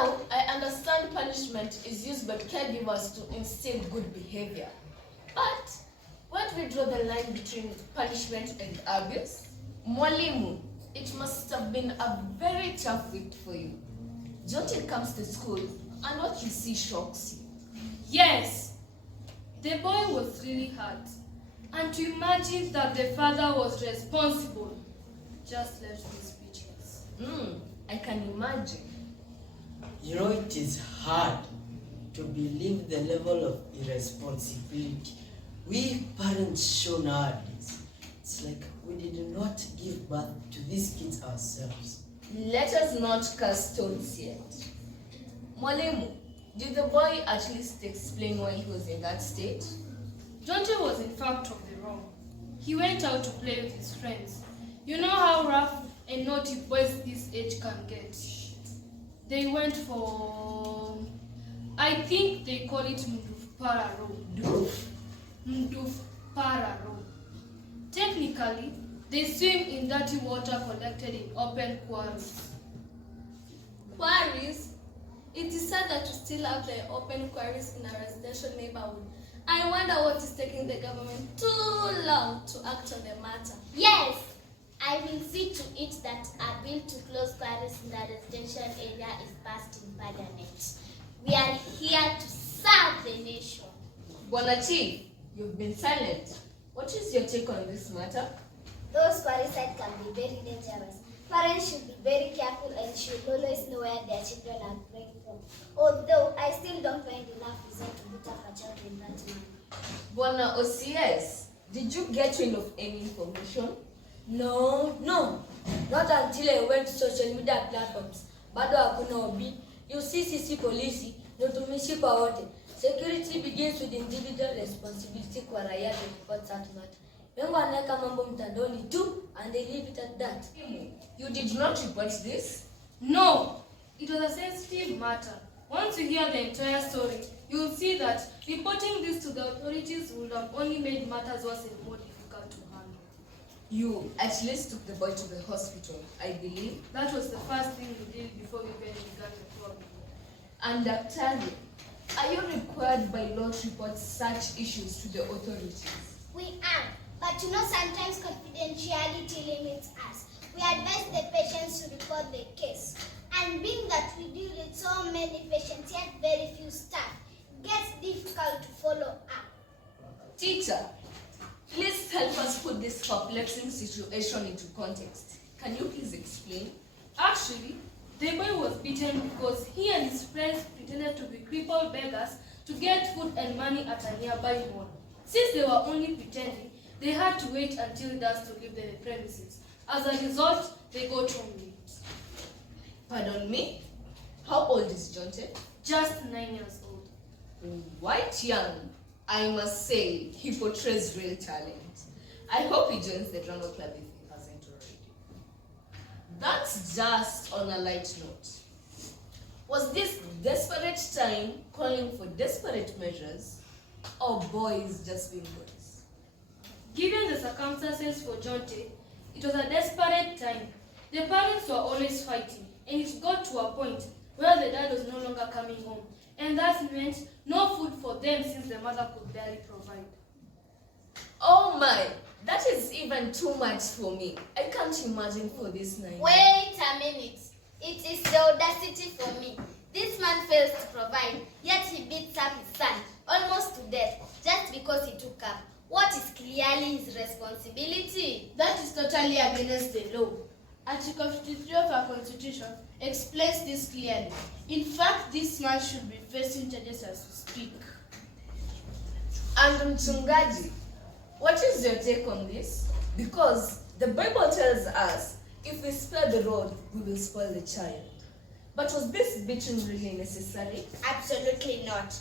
Now, I understand punishment is used by caregivers to instill good behavior. But where do we draw the line between punishment and abuse? Mwalimu, it must have been a very tough week for you. Jonte comes to school and what you see shocks you. Yes, the boy was really hurt. And to imagine that the father was responsible just left me speechless. I can imagine. You know, it is hard to believe the level of irresponsibility we parents show nowadays. It's like we did not give birth to these kids ourselves. Let us not cast stones yet. Mwalimu, did the boy at least explain why he was in that state? Jonte was in fact of the wrong. He went out to play with his friends. You know how rough and naughty boys this age can get. They went for, I think they call it Mduf Pararo. Technically, they swim in dirty water collected in open quarries. Quarries? It is sad that we still have the open quarries in a residential neighborhood. I wonder what is taking the government too long to act on the matter. Yes, I will see to it that a bill to close quarries in the residential area is passed in Parliament. We are here to serve the nation. Bwana Chief, you've been silent. What is your take on this matter? Those quarry sites can be very dangerous. Parents should be very careful and should always know where their children are going from. Although I still don't find enough reason to put up a child in that manner. Bwana OCS, did you get wind of any information? No. Not until I went to social media platforms. Bado hakuna obi. You see sisi polisi, ni utumishi kwa wote. Security begins with individual responsibility kwa raia to report that matter. Wengi wanaweka mambo mtandaoni tu and they leave it at that. You did not report this? No, it was a sensitive matter. Once you hear the entire story, you will see that reporting this to the authorities would have only made matters worse and more difficult to handle. You at least took the boy to the hospital, I believe. That was the first thing we did before we even began the problem. And Dr. Are you required by law to report such issues to the authorities? We are, but sometimes confidentiality limits us. We advise the patients to report the case. And being that we deal with so many patients yet very few staff, it gets difficult to follow up. Teacher, please help us put this perplexing situation into context. Can you please explain? Actually, the boy was beaten because he and his friends pretended to be crippled beggars to get food and money at a nearby mall. Since they were only pretending, they had to wait until dusk to leave the premises. As a result, they got home late. Pardon me? How old is Jonte? Just 9 years old. Quite young. I must say, he portrays real talent. I hope he joins the drama club if he hasn't already. That's just on a light note. Was this desperate time calling for desperate measures, or boys just being boys? Given the circumstances for Jonte, it was a desperate time. The parents were always fighting, and it got to a point where the dad was no longer coming home, and that meant no food for them since the mother could barely provide. Oh my, that is even too much for me. I can't imagine for this night. Wait a minute. It is the audacity for me. This man fails to provide, yet he beats up his son, almost to death, just because he took up what is clearly his responsibility. That is totally against the law. Article 53 of our Constitution explains this clearly. In fact, this man should be facing charges as we speak. And Mchungaji, what is your take on this? Because the Bible tells us, if we spare the rod, we will spoil the child. But was this beating really necessary? Absolutely not.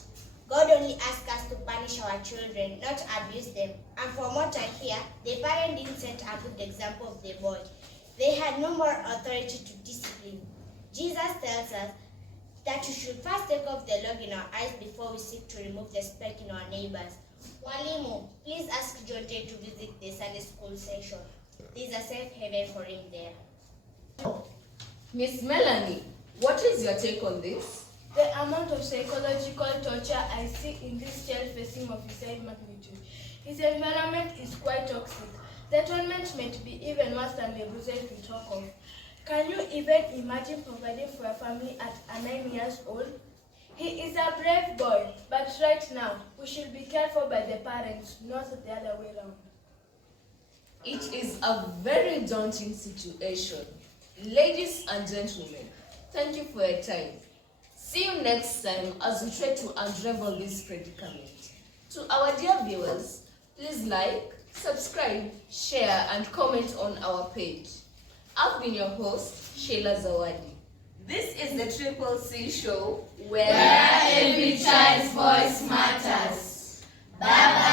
God only asks us to punish our children, not abuse them. And from what I hear, the parent didn't set a good example of the boy. They had no more authority to discipline. Jesus tells us that we should first take off the log in our eyes before we seek to remove the speck in our neighbors. Walimu, please ask Jonte to visit the Sunday school session. There's a safe haven for him there. Miss Melanie, What is your take on this? The amount of psychological torture I see in this child facing homicide magnitude. His environment is quite toxic. The torment might be even worse than the bruises we talk of. Can you even imagine providing for a family at 9 years old? He is a brave boy, but right now, we should be careful by the parents, not the other way around. It is a very daunting situation. Ladies and gentlemen, thank you for your time. See you next time as we try to unravel this predicament. To our dear viewers, please like, subscribe, share, and comment on our page. I've been your host, Sheila Zawadi. This is the Triple C show where every child's voice matters. Bye bye.